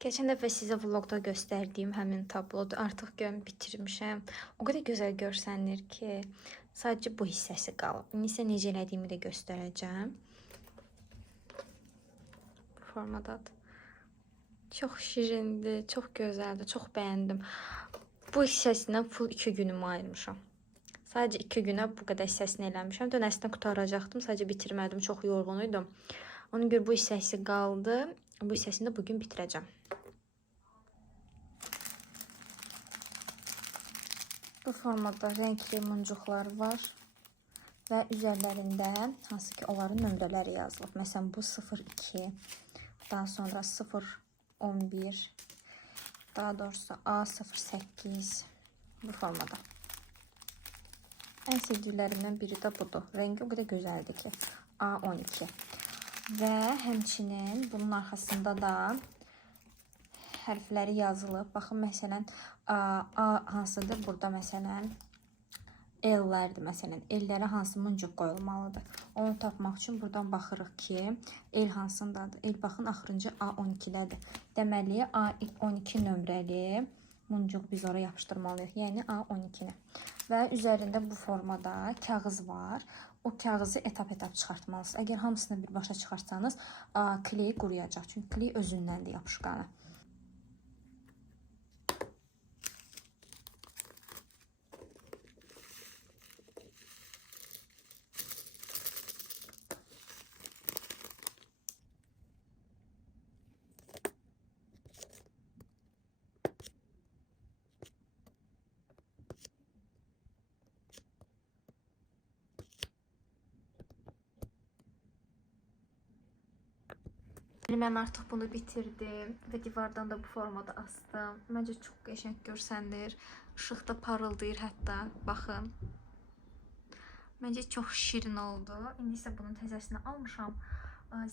Geçen dəfə sizə vlogda göstərdiyim həmin tablodu artıq bitirmişəm. O qədər gözəl görsənir ki, sadəcə bu hissəsi qalıb. İndi isə necə elədiyimi də göstərəcəm. Bu formadadır. Çox şirindir, çox gözəldir, çox bəyəndim. Bu hissəsinə full 2 günümü ayırmışam. Sadəcə 2 günə bu qədər hissəsini eləmişəm. Dönəsində qutaracaqdım, sadəcə bitirmədim, çox yorğun idim. Ona görə bu hissəsi qaldı. Bu hissəsini də bugün bitirəcəm. Bu formada renkli muncuqlar var və üzərlərində hansı ki onların nömrələri yazılıb. Məsələn bu 02, daha sonra 011, daha doğrusu A08 bu formada. Ən sevdiklərimdən biri də budur. Rengi o qədər gözəldir ki, A12. Və həmçinin bunun arxasında da hərfləri yazılıb. Baxın, məsələn, A hansıdır? Burada, məsələn, L-lərdir. Məsələn, L-lərə hansı muncuq qoyulmalıdır? Onu tapmaq üçün buradan baxırıq ki, L hansındadır? L, baxın, axırıncı A12-dədir. Deməli, A12 nömrəli muncuq biz oraya yapışdırmalıyıq. Yəni, A12-ni. Və üzərində bu formada kağız var. O kağızı etap-etap çıxartmalısınız. Əgər hamısını birbaşa çıxartsanız, kley quruyacaq. Çünki kley özündəndir yapışqanı. Mən artıq bunu bitirdim və divardan da bu formada astım. Məncə çox qəşəng görsənir. Işıqda parıldayır hətta. Baxın. Məncə çox şirin oldu. İndi isə bunun təzəsini almışam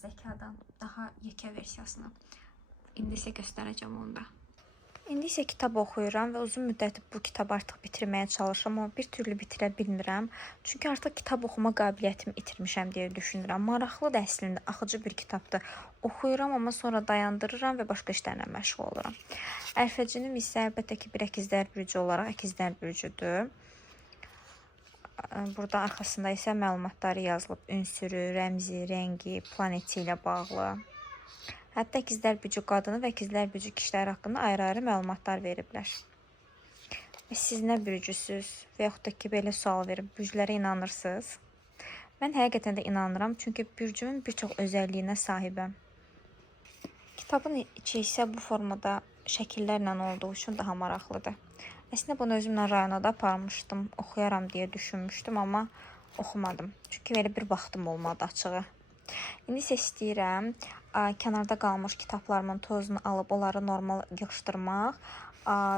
Zəkadan. Daha yekə versiyasını. İndi isə göstərəcəm onu da. İndi isə kitab oxuyuram və uzun müddət bu kitabı artıq bitirməyə çalışıram, amma bir türlü bitirə bilmirəm. Çünki artıq kitab oxuma qabiliyyətimi itirmişəm deyə düşünürəm. Maraqlıdır əslində, axıcı bir kitabdır. Oxuyuram, amma sonra dayandırıram və başqa işlərlə məşğul oluram. Əlfəcinim isə əlbəttə ki, bir əkizlər bürcü olaraq əkizlər bürcüdür. Burada arxasında isə məlumatları yazılıb. Ünsürü, rəmzi, rəngi, planeti ilə bağlı. Hətta əkizlər bürcü qadını və əkizlər bürcü kişilər haqqında ayrı-ayrı məlumatlar veriblər. Və siz nə bürcüsüz və yaxud da ki, belə sual verib, bürcülərə inanırsınız? Mən həqiqətən də inanıram, çünki bürcümün bir çox özəlliyinə sahibəm. Kitabın içi isə bu formada şəkillərlə olduğu üçün daha maraqlıdır. Əslində bunu özümlə rayona da aparmışdım, oxuyaram deyə düşünmüşdüm, amma oxumadım. Çünki belə bir vaxtım olmadı açığı. İndi isə istəyirəm kənarda qalmış kitablarımın tozunu alıb onları normal yığışdırmaq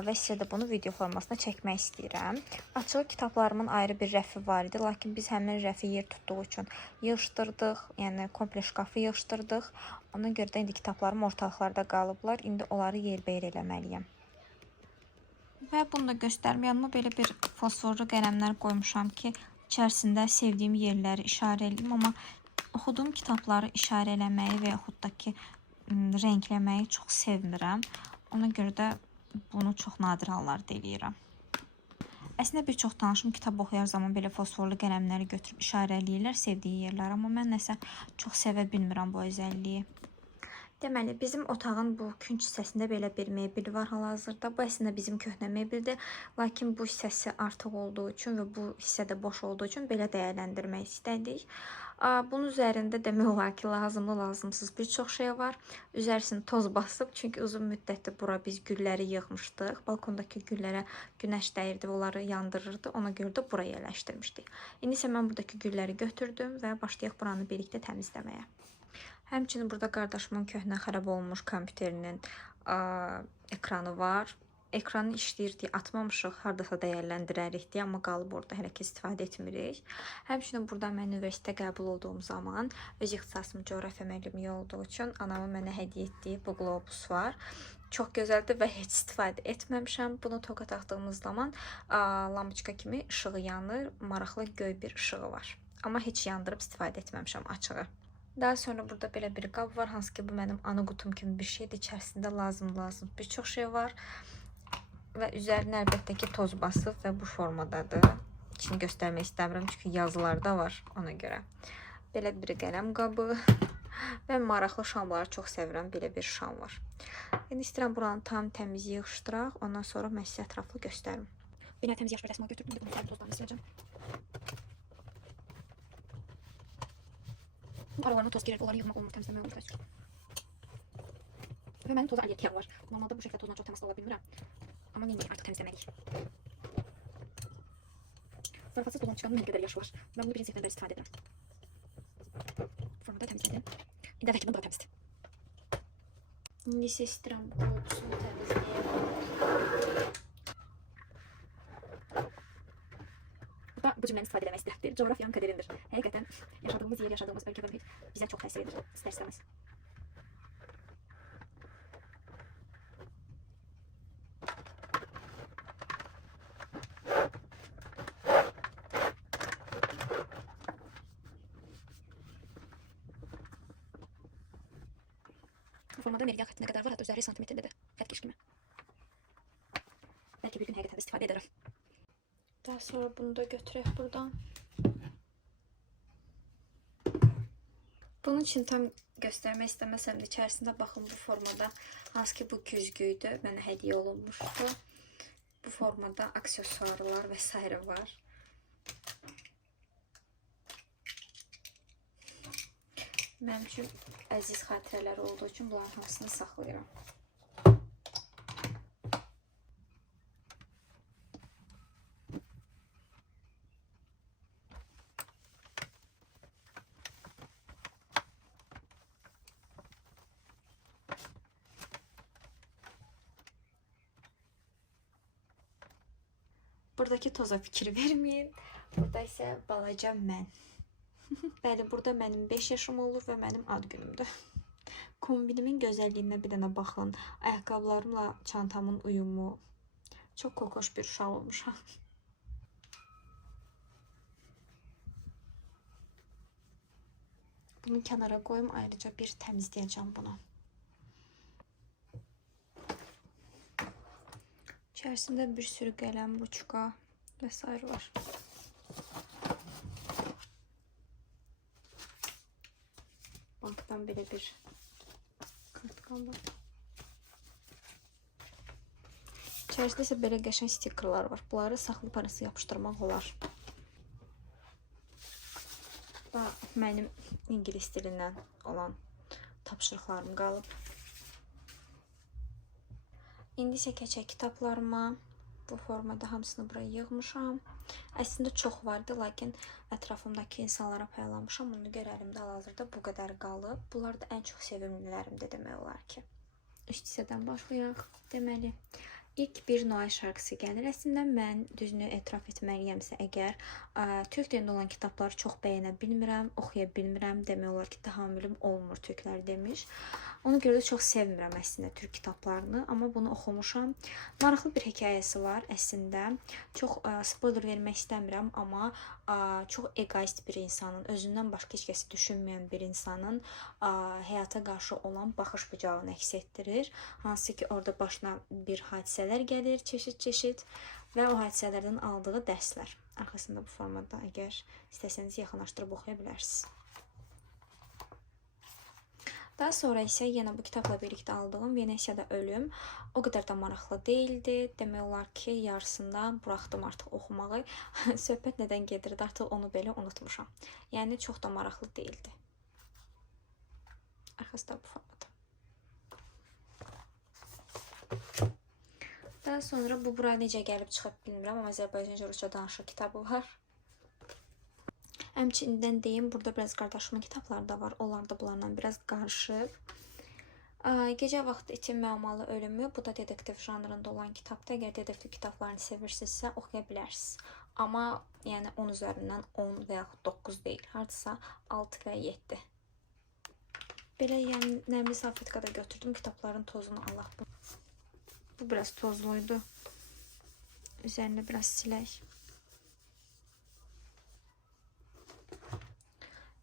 və sizə də bunu video formasında çəkmək istəyirəm. Açığı kitablarımın ayrı bir rəfi var idi, lakin biz həmin rəfi yer tutduğu üçün yığışdırdıq, yəni komple şkafı yığışdırdıq. Ona görə də indi kitablarım ortalıqlarda qalıblar, indi onları yerbəyer eləməliyəm. Və bunu da göstərim, yanıma belə bir fosforlu qələmlər qoymuşam ki, içərisində sevdiyim yerləri işarə edeyim, amma oxuduğum kitabları işarə eləməyi və yaxud da ki, rəngləməyi çox sevmirəm. Ona görə də bunu çox nadir hallarda eləyirəm. Əslində bir çox tanışım kitab oxuyar zaman belə fosforlu qələmləri götürüb işarə eləyirlər sevdiyi yerlər, amma mən nəsə çox sevə bilmirəm bu özəlliyi. Deməli, bizim otağın bu künc hissəsində belə bir mebel var hal-hazırda. Bu əslində bizim köhnə mebeldir, lakin bu hissəsi artıq olduğu üçün və bu hissədə boş olduğu üçün belə dəyərləndirmək istədik. Bunun üzərində demək olar ki, lazımlı lazımsız bir çox şey var. Üzərisini toz basıb, çünki uzun müddətdir bura biz gülləri yığmışdıq. Balkondakı güllərə günəş dəyirdi və onları yandırırdı. Ona görə də buraya yerləşdirmişdik. İndi isə mən buradakı gülləri götürdüm və başlayaq buranı birlikdə təmizləməyə. Həmçinin burada qardaşımın köhnə xarab olmuş kompüterinin ekranı var. Ekranı işləyir deyə atmamışıq, hardasa dəyərləndirərik deyə, amma qalıb orada hələ ki istifadə etmirik. Həmçinin burada mən universitetə qəbul olduğum zaman öz ixtisasım coğrafiya müəllimi olduğu üçün anamın mənə hədiyyə etdiyi bu qlobus var. Çox gözəldir və heç istifadə etməmişəm. Bunu toka taxdığımız zaman lampoçka kimi işığı yanır, maraqlı göy bir işığı var. Amma heç yandırıb istifadə etməmişəm açığı. Daha sonra burada belə bir qab var, hansı ki bu mənim ana qutum kimi bir şeydir. İçərisində lazım bir çox şey var və üzərinə əlbəttə ki toz basıb və bu formadadır. İçini göstərmək istəmirəm çünki yazılarda var ona görə. Belə bir qələm qabı və maraqlı şamları çox sevirəm. Belə bir şam var. İndi istəyirəm buranı tam təmiz yığışdıraq, ondan sonra mən sizə ətraflı göstərim. Bir təmiz yaş rəsmə götürdüm, bunu sərt tozlarını siləcəm. Aralarına toz girir, onları yığmaq olmur, təmizləmək olmur təəssüf. Və mənim toza allergiyam var. Normalda bu şəkildə tozla çox təmiz ola bilmirəm. Amma neymiş, artıq təmizləməliyik. Zarafatsız tozun çıxanın nə qədər yaşı var. Mən bunu birinci sinifdən bəri istifadə edirəm. Formada təmizlədim. İndi əvvəlki bunun daha təmizdir. İndi isə istəyirəm bu qoltusunu təmizləyəm. Burada bu cümləni istifadə eləmək istəyirəm. Coğrafiyanın qəderindir. Həqiqətən yaşadığımız yer, yaşadığımız ölkə və mühit bizə çox təsir edir. İstər-istəməz. Bu formada meridian xəttinə qədər var, hətta üzəri santimetrdə də xətt kimi. Bəlkə bir gün həqiqətən də istifadə edərəm. Daha sonra bunu da götürək buradan. Bunun için tam göstermek istəməsəm də içərisində baxın bu formada, hansı ki bu güzgüydü, mənə hədiyyə olunmuşdu. Bu formada aksesuarlar və s. var. Mənim üçün əziz xatirələr olduğu üçün bunların hamısını saxlayıram. Buradakı toza fikir verməyin. Burada isə balaca mən. Bəli, burada mənim 5 yaşım olur və mənim ad günümdür. Kombinimin gözəlliyinə bir dənə baxın. Ayaqqabılarımla çantamın uyumu. Çox kokoş bir uşaq olmuşam. Bunu kənara qoyum, ayrıca bir təmizləyəcəm bunu. İçərisində bir sürü qələm, ruçka və s. var. Bankdan belə bir kartkan var. İçərisində isə belə qəşəng stikerlər var. Bunları saxlı parası yapışdırmaq olar. Və mənim ingilis dilindən olan tapşırıqlarım qalıb. İndi isə keçək kitablarıma. Bu formada hamısını buraya yığmışam. Əslində çox vardı, lakin ətrafımdakı insanlara paylamışam. Bunu görərimdə hal-hazırda bu qədər qalıb. Bunlar da ən çox sevimlilərimdir demək olar ki. Üst hissədən başlayaq. Deməli, ilk bir Noel şarkısı gəlir. Əslində mən düzünü etiraf etməliyəmsə əgər türk dilində olan kitabları çox bəyənə bilmirəm, oxuya bilmirəm, demək olar ki, tahammülüm olmur türklər demiş. Ona görə də çox sevmirəm əslində türk kitablarını, amma bunu oxumuşam. Maraqlı bir hekayəsi var əslində. Çox spoiler vermək istəmirəm, amma çox egoist bir insanın, özündən başqa heç kəsi düşünməyən bir insanın həyata qarşı olan baxış bucağını əks etdirir. Hansı ki, orada başına bir hadisələr gəlir, çeşid-çeşid və o hadisələrdən aldığı dərslər. Arxasında bu formada əgər istəsəniz yaxınlaşdırıb oxuya bilərsiniz. Daha sonra isə yenə bu kitabla birlikdə aldığım Venesiyada Ölüm o qədər də maraqlı deyildi. Demək olar ki, yarısında buraxdım artıq oxumağı. Söhbət nədən gedirdi, artıq onu belə unutmuşam. Yəni, çox da maraqlı deyildi. Arxasında bu formada. Daha sonra bu bura necə gəlib çıxıb bilmirəm, amma Azərbaycanca Rusça danışıq kitabı var. Həmçindən deyim, burada biraz qardaşımın kitabları da var. Onlar da bunlarla biraz qarışıb. Gecə vaxtı itin məmalı ölümü. Bu da dedektiv janrında olan kitabdır. Əgər dedektiv kitablarını sevirsinizsə oxuya bilərsiniz. Amma yəni 10 üzərindən 10 və yaxud 9 deyil. Hardasa 6 və 7. Belə yəni nəmli salfetkada götürdüm. Kitabların tozunu Allah bu. Bu biraz tozluydu. Üzərini biraz silək.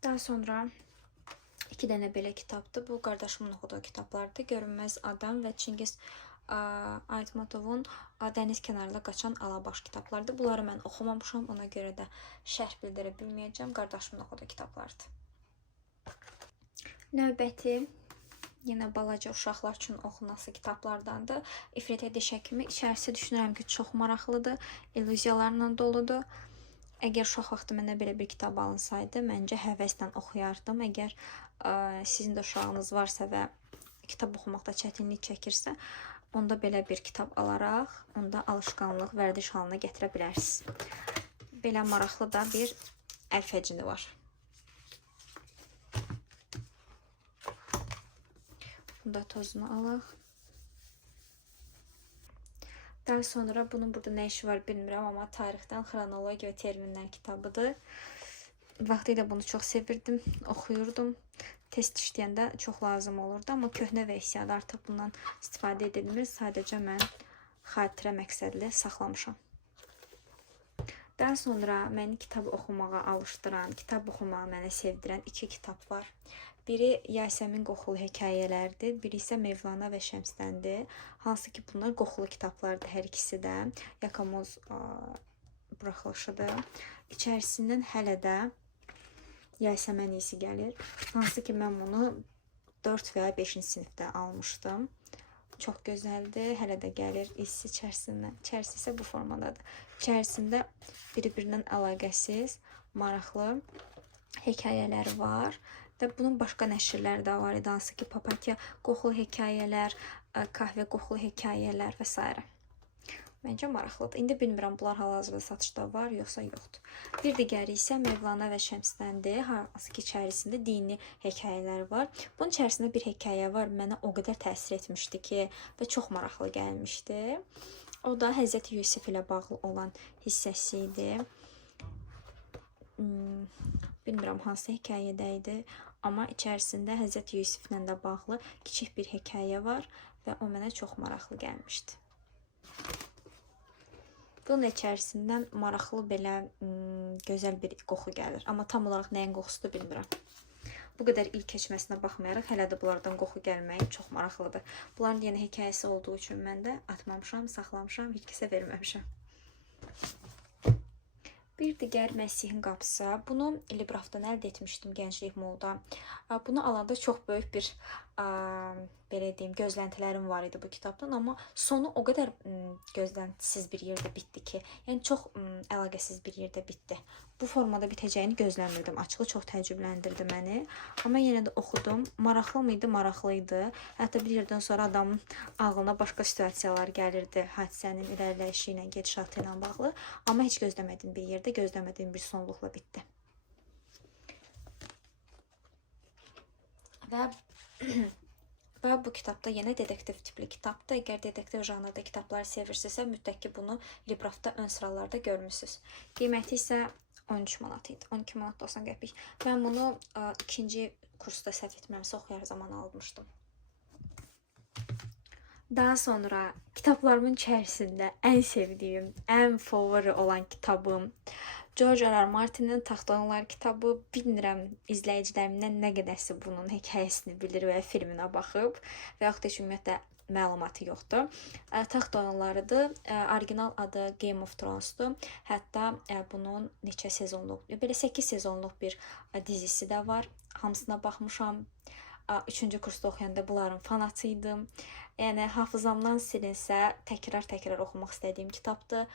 Daha sonra İki dənə belə kitabdır. Bu qardaşımın oxuduğu kitablardır. Görünməz Adam və Çingiz Aytmatovun Dəniz kənarında qaçan Alabaş kitablardır. Bunları mən oxumamışam, ona görə də şərh bildirə bilməyəcəm. Qardaşımın oxuduğu kitablardır. Növbəti yenə balaca uşaqlar üçün oxunası kitablardandır. İfritə Diş Həkimi. İçərisi düşünürəm ki, çox maraqlıdır, illüziyalarla doludur. Əgər uşaq vaxtı mənə belə bir kitab alınsaydı, məncə həvəslə oxuyardım. Əgər sizin də uşağınız varsa və kitab oxumaqda çətinlik çəkirsə, onda belə bir kitab alaraq, onda alışqanlıq, vərdiş halına gətirə bilərsiniz. Belə maraqlı da bir əlfəcini var. Bunda tozunu alaq. Daha sonra bunun burada nə işi var bilmirəm, amma tarixdən xronologiya və terminlər kitabıdır. Vaxtilə bunu çox sevirdim, oxuyurdum. Test işləyəndə çox lazım olurdu, amma köhnə versiyada artıq bundan istifadə edilmir. Sadəcə mən xatirə məqsədli saxlamışam. Daha sonra məni kitab oxumağa alışdıran, kitab oxumağı mənə sevdirən iki kitab var. Biri Yasəmin Qoxulu hekayələrdir, biri isə Mevlana və Şəmsdəndir. Hansı ki, bunlar qoxulu kitablardır hər ikisi də. Yakamoz buraxılışıdır. İçərisindən hələ də Yasəmən iyisi gəlir. Hansı ki, mən bunu 4 və ya 5-ci sinifdə almışdım. Çox gözəldir, hələ də gəlir iyisi içərisindən. İçərisi isə bu formadadır. İçərisində bir-birindən əlaqəsiz, maraqlı hekayələri var. Və bunun başqa nəşrləri də var idi, hansı ki, Papatya qoxulu hekayələr, Kahve qoxulu hekayələr və s. Məncə maraqlıdır. İndi bilmirəm, bunlar hal-hazırda satışda var, yoxsa yoxdur. Bir digəri isə Mevlana və Şəmsdəndir, hansı ki, içərisində dini hekayələr var. Bunun içərisində bir hekayə var, mənə o qədər təsir etmişdi ki, və çox maraqlı gəlmişdi. O da Həzrəti Yusif ilə bağlı olan hissəsi idi. Bilmirəm hansı hekayədə idi, amma içərisində Həzrəti Yusiflə də bağlı kiçik bir hekayə var və o mənə çox maraqlı gəlmişdi. Bunun içərisindən maraqlı belə gözəl bir qoxu gəlir, amma tam olaraq nəyin qoxusudur bilmirəm. Bu qədər il keçməsinə baxmayaraq, hələ də bunlardan qoxu gəlməyi çox maraqlıdır. Bunların yeni hekayəsi olduğu üçün mən də atmamışam, saxlamışam, heç kəsə verməmişəm. Bir digər Məsihin qapısı. Bunu Librafdan əldə etmişdim gənclik molda. Bunu alanda çox böyük bir belə deyim, gözləntilərim var idi bu kitabdan, amma sonu o qədər gözləntisiz bir yerdə bitdi ki, yəni çox əlaqəsiz bir yerdə bitdi. Bu formada bitəcəyini gözləmirdim. Açığı çox təəccübləndirdi məni. Amma yenə də oxudum. Maraqlı mıydı? Maraqlıydı. Hətta bir yerdən sonra adamın ağlına başqa situasiyalar gəlirdi hadisənin irəliləyişi ilə, gedişatı ilə bağlı. Amma heç gözləmədiyim bir yerdə, gözləmədiyim bir sonluqla bitdi. Və bu kitabda yenə dedektiv tipli kitabdır. Əgər dedektiv janrda kitabları sevirsinizsə, mütləq ki, bunu Librafda ön sıralarda görmüsünüz. Qiyməti isə 13 manat idi. 12 manat 90 qəpik. Mən bunu ikinci kursda səhv etmirəmsə oxuyar zaman almışdım. Daha sonra kitablarımın içərisində ən sevdiyim, ən favori olan kitabım George R. R. Martin'in Taxt Oyunları kitabı. Bilmirəm izləyicilərimdən nə qədərsi bunun hekayəsini bilir və filminə baxıb və yaxud da ümumiyyətlə məlumatı yoxdur. Taxt Oyunlarıdır. Orijinal adı Game of Thrones'dur. Hətta bunun neçə sezonluq, belə 8 sezonluq bir dizisi də var. Hamısına baxmışam. 3-cü kursda oxuyanda bunların fanatı idim. Yəni hafızamdan silinsə, təkrar oxumaq istədiyim kitabdır.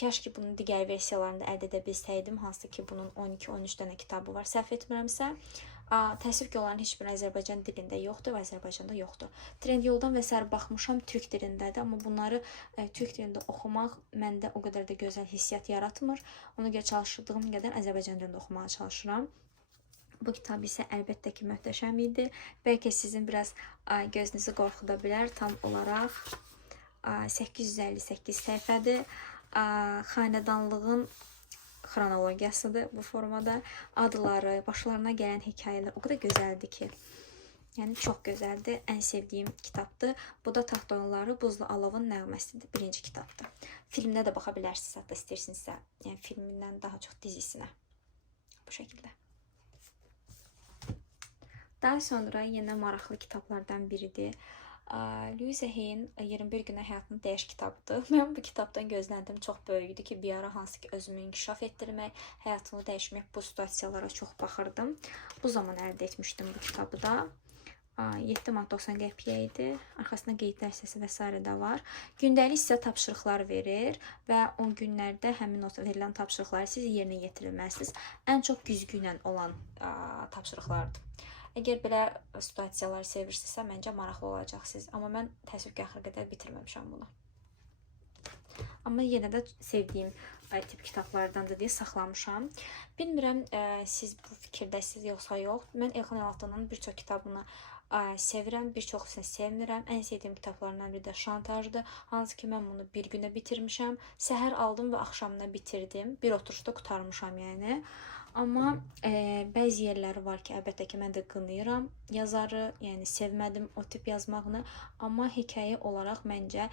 Kaş ki, bunun digər versiyalarını da əldə edə bilsəydim, hansı ki, bunun 12-13 dənə kitabı var, səhv etmirəmsə. Təəssüf ki, onların heç bir Azərbaycan dilində yoxdur və Azərbaycanda yoxdur. Trendyoldan və sair baxmışam, türk dilindədir, amma bunları türk dilində oxumaq məndə o qədər də gözəl hissiyat yaratmır. Ona görə çalışdığım qədər Azərbaycan dilində oxumağa çalışıram. Bu kitab isə əlbəttə ki, möhtəşəm idi. Bəlkə sizin biraz gözünüzü qorxuda bilər. Tam olaraq 858 səhifədir. Xanədanlığın xronologiyasıdır bu formada. Adları, başlarına gələn hekayələr o qədər gözəldir ki. Yəni çox gözəldir. Ən sevdiyim kitabdır. Bu da Taxt Oyunları Buzlu Alovun nəğməsidir. Birinci kitabdır. Filminə də baxa bilərsiniz, hətta istəyirsinizsə. Yəni filmindən daha çox dizisinə. Bu şəkildə. Daha sonra yenə maraqlı kitablardan biridir. Louise Hay'in 21 günə həyatını dəyiş kitabıdır. Mən bu kitabdan gözləntim çox böyük idi ki, bir ara hansı ki özümü inkişaf etdirmək, həyatımı dəyişmək, bu situasiyalara çox baxırdım. Bu zaman əldə etmişdim bu kitabı da. 7 manat 90 qəpiyə idi. Arxasında qeydlər hissəsi və s. də var. Gündəlik sizə tapşırıqlar verir və o günlərdə həmin o verilən tapşırıqları siz yerinə yetirilməlisiniz. Ən çox güzgü ilə olan tapşırıqlardır. Əgər belə situasiyaları sevirsinizsə, məncə maraqlı olacaqsınız. Amma mən təəssüf ki, axıra qədər bitirməmişəm bunu. Amma yenə də sevdiyim tip kitablardandır deyə saxlamışam. Bilmirəm, siz bu fikirdəsiniz yoxsa yox. Mən Elxan Əlaftanın bir çox kitabını sevirəm, bir çoxusunu sevmirəm. Ən sevdiyim kitablarından biri də Şantajdır. Hansı ki, mən bunu bir günə bitirmişəm. Səhər aldım və axşamına bitirdim. Bir oturuşda qurtarmışam yəni. Amma bəzi yerləri var ki, əlbəttə ki, mən də qınayıram yazarı, yəni sevmədim o tip yazmağını. Amma hekayə olaraq məncə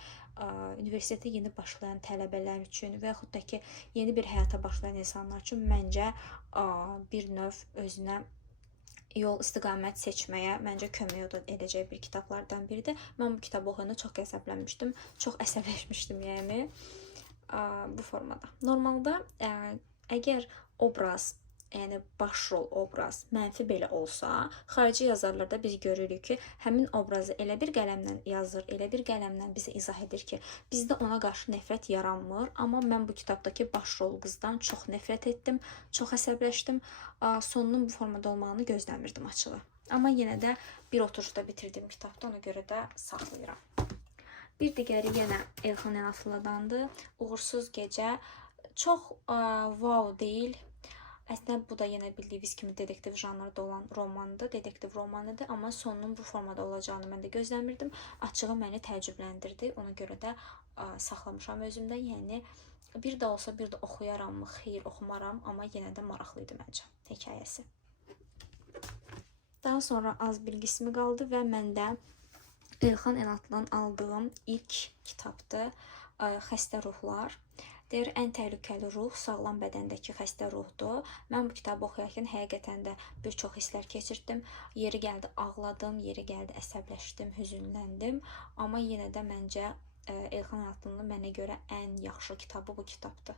universitetə yeni başlayan tələbələr üçün və yaxud da ki, yeni bir həyata başlayan insanlar üçün məncə bir növ özünə yol istiqamət seçməyə məncə kömək edəcək bir kitablardan biridir. Mən bu kitabı oxuyanda çox qəzəblənmişdim, çox əsəbləşmişdim yəni bu formada. Normalda əgər obraz, yəni başrol obraz mənfi belə olsa, xarici yazarlarda biz görürük ki, həmin obrazı elə bir qələmlə yazır, elə bir qələmlə bizə izah edir ki, bizdə ona qarşı nifrət yaranmır. Amma mən bu kitabdakı başrol qızdan çox nifrət etdim, çox əsəbləşdim. Sonunun bu formada olmağını gözləmirdim açığı. Amma yenə də bir oturuşda bitirdiyim kitabda, ona görə də saxlayıram. Bir digəri yenə Elxan Əlaflıdandır. Uğursuz gecə. Çox wow deyil. Əslində bu da yenə bildiyiniz kimi detektiv janrında olan romandır, detektiv romanıdır, amma sonunun bu formada olacağını mən də gözləmirdim. Açığı məni təəccübləndirdi, ona görə də saxlamışam özümdə. Yəni bir də olsa bir də oxuyaramı, xeyr oxumaram, amma yenə də maraqlı idi məncə hekayəsi. Daha sonra az bir qismi qaldı və məndə Elxan Əlaflıdan aldığım ilk kitabdır, Xəstə ruhlar. Deyir, ən təhlükəli ruh sağlam bədəndəki xəstə ruhdur. Mən bu kitabı oxuyarkən həqiqətən də bir çox hisslər keçirdim. Yeri gəldi ağladım, yeri gəldi əsəbləşdim, hüzünləndim. Amma yenə də məncə Elxan Əlaflının mənə görə ən yaxşı kitabı bu kitabdır.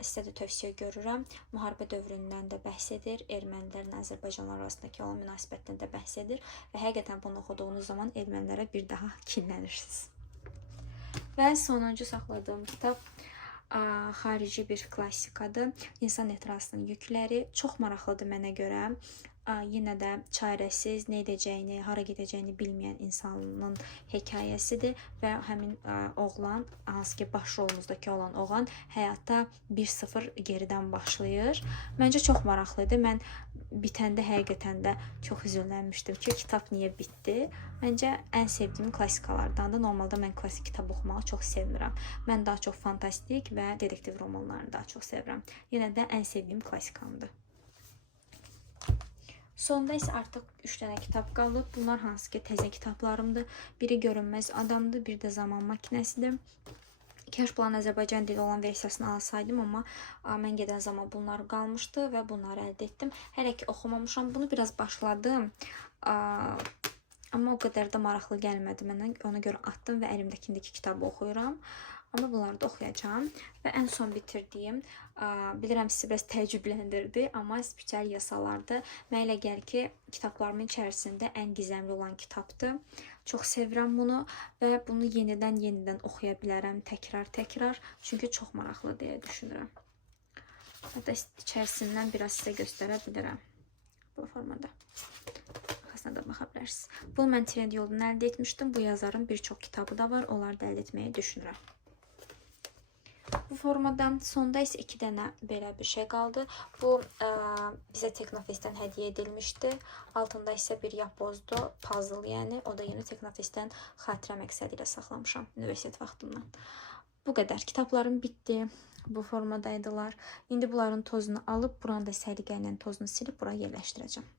Sizə də tövsiyə görürəm. Müharibə dövründən də bəhs edir, ermənilərlə Azərbaycanlar arasındakı olan münasibətdən də bəhs edir və həqiqətən bunu oxuduğunuz zaman ermənilərə bir daha kinlənirsiniz. Və sonuncu saxladığım kitab xarici bir klassikadır. İnsan ehtirasının yükləri. Çox maraqlıdır mənə görə. Yenə də çarəsiz, nə edəcəyini, hara gedəcəyini bilməyən insanın hekayəsidir və həmin oğlan, hansı ki başrolumuzdakı olan oğlan həyatda 1-0 geridən başlayır. Məncə çox maraqlıdır. Mən bitəndə həqiqətən də çox hüzünlənmişdim ki, kitab niyə bitdi? Məncə ən sevdiyim klassikalardandır. Normalda mən klassik kitab oxumağı çox sevmirəm. Mən daha çox fantastik və detektiv romanlarını daha çox sevirəm. Yenə də ən sevdiyim klassikamdır. Sonda isə artıq 3 dənə kitab qalıb. Bunlar hansı ki təzə kitablarımdır. Biri Görünməz adamdır, bir də Zaman makinəsidir. Kaş Plan Azərbaycan dili olan versiyasını alsaydım, amma mən gedən zaman bunlar qalmışdı və bunları əldə etdim. Hələ ki oxumamışam. Bunu biraz başladım. Amma o qədər də maraqlı gəlmədi mənə. Ona görə atdım və əlimdəkindəki kitabı oxuyuram. Amma bunları da oxuyacağam. Və ən son bitirdiyim, bilirəm sizi biraz təəccübləndirdi, amma Spiçəli Yasalardır. Mənə elə gəlir ki, kitablarımın içərisində ən gizəmli olan kitabdır. Çox sevirəm bunu və bunu yenidən oxuya bilərəm, təkrar. Çünki çox maraqlı deyə düşünürəm. Hətta içərisindən biraz sizə göstərə bilirəm. Bu formada. Arxasına da baxa bilərsiniz. Bunu mən Trend yolundan əldə etmişdim. Bu yazarın bir çox kitabı da var. Onları da əldə etməyi düşünürəm. Bu formadan sonda isə 2 dənə belə bir şey qaldı. Bu bizə Teknofestdən hədiyyə edilmişdi. Altında isə bir yapbozdur, puzzle yəni. O da yeni Teknofestdən xatirə məqsədi ilə saxlamışam universitet vaxtımdan. Bu qədər. Kitablarım bitdi. Bu formadaydılar. İndi bunların tozunu alıb, buranı da səliqə ilə tozunu silib buraya yerləşdirəcəm.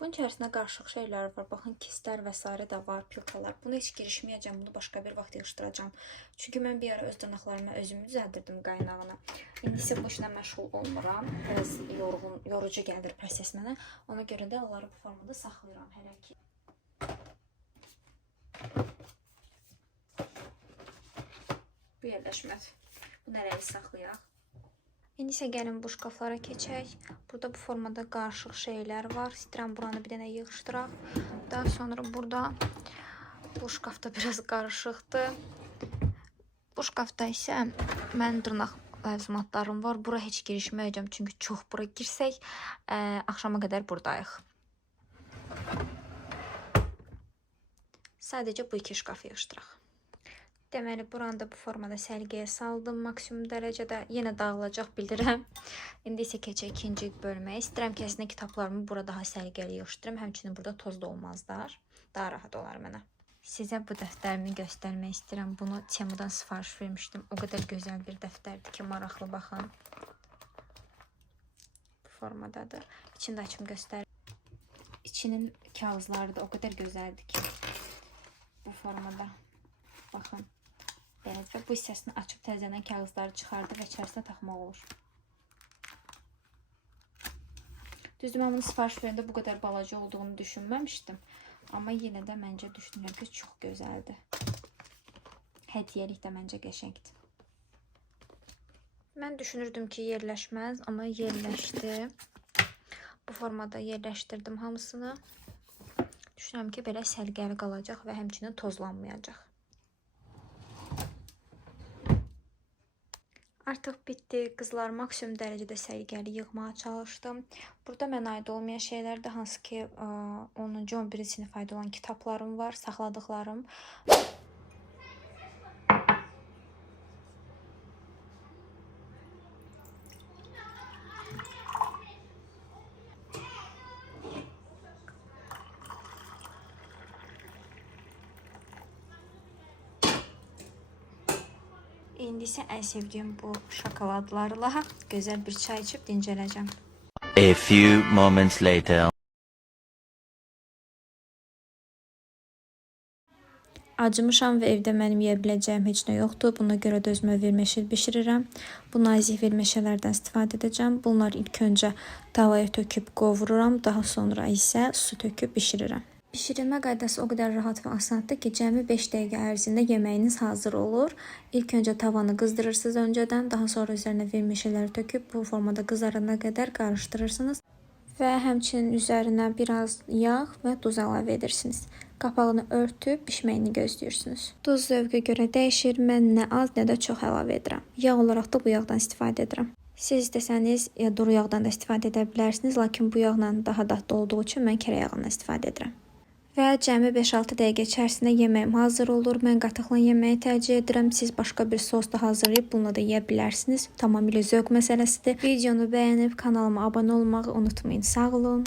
Bunun içərisində qarışıq şeylər var. Baxın, kistlər və s. də var, pülkalar. Buna heç girişməyəcəm. Bunu başqa bir vaxt yığışdıracağım. Çünki mən bir ara öz dırnaqlarımı özüm düzəldirdim qaynağına. İndi isə bu işlə məşğul olmuram. Biraz yorucu gəlir proses mənə. Ona görə də onları bu formada saxlayıram hələ ki. Bu yerləşmədi. Bunu hələlik saxlayaq. İndi isə gəlin bu şkaflara keçək. Burada bu formada qarışıq şeylər var. İstəyirəm buranı bir dənə yığışdıraq. Daha sonra burada bu şkafda biraz qarışıqdır. Bu şkafda isə mənim dırnaq ləvazimatlarım var. Bura heç girişməyəcəm. Çünki çox bura girsək, axşama qədər buradayıq. Sadəcə bu iki şkafı yığışdıraq. Deməli, buranı da bu formada səlqəyə saldım maksimum dərəcədə. Yenə dağılacaq, bildirəm. İndi isə keçək ikinci bölməyə. İstəyirəm ki, əslində kitablarımı bura daha səlqəli yığışdırım. Həmçinin burada toz da olmazlar. Daha rahat olar mənə. Sizə bu dəftərimi göstərmək istəyirəm. Bunu Temudan sifariş vermişdim. O qədər gözəl bir dəftərdir ki, maraqlı baxın. Bu formadadır. İçini də açım göstərim. İçinin kağızları da o qədər gözəldir ki, bu formada. Baxın. Beləcə bu hissəsini açıb təzədən kağızları çıxardı və içərisinə taxmaq olur. Düzdür, mən bunu sifariş verəndə bu qədər balaca olduğunu düşünməmişdim. Amma yenə də məncə düşünürəm ki, çox gözəldir. Hədiyyəlik də məncə qəşəngdir. Mən düşünürdüm ki, yerləşməz, amma yerləşdi. Bu formada yerləşdirdim hamısını. Düşünürəm ki, belə səlqəli qalacaq və həmçinin tozlanmayacaq. Artıq bitdi. Qızlar maksimum dərəcədə sərgəli yığmağa çalışdım. Burada mənə aid olmayan şeylərdir. Hansı ki, 10-cu, 11-ci sinif aid olan kitablarım var, saxladıqlarım. İndi isə ən sevdiyim bu şokoladlarla gözəl bir çay içib dincələcəm. A few moments later. Acımışam və evdə mənim yeyə biləcəyim heç nə yoxdur. Buna görə də özümə verməşə bişirirəm. Bu nazik verməşələrdən istifadə edəcəm. Bunları ilk öncə tavaya töküb qovururam. Daha sonra isə su töküb bişirirəm. Bişirilmə qaydası o qədər rahat və asandır ki, cəmi 5 dəqiqə ərzində yeməyiniz hazır olur. İlk öncə tavanı qızdırırsınız öncədən, daha sonra üzərinə vermişələri töküb bu formada qızarana qədər qarışdırırsınız və həmçinin üzərinə biraz yağ və duz əlavə edirsiniz. Qapağını örtüb bişməyini gözləyirsiniz. Duz zövqə görə dəyişir. Mən nə az, nə də çox əlavə edirəm. Yağ olaraq da bu yağdan istifadə edirəm. Siz istəsəniz duru yağdan da istifadə edə bilərsiniz, lakin bu yağla daha dadlı olduğu üçün mən kərə yağından istifadə edirəm. Və cəmi 5-6 dəqiqə içərisində yeməyim hazır olur. Mən qatıqla yeməyi tərcih edirəm. Siz başqa bir sos da hazırlayıb bununla da yeyə bilərsiniz. Tamamilə zövq məsələsidir. Videonu bəyənib kanalıma abunə olmağı unutmayın. Sağ olun.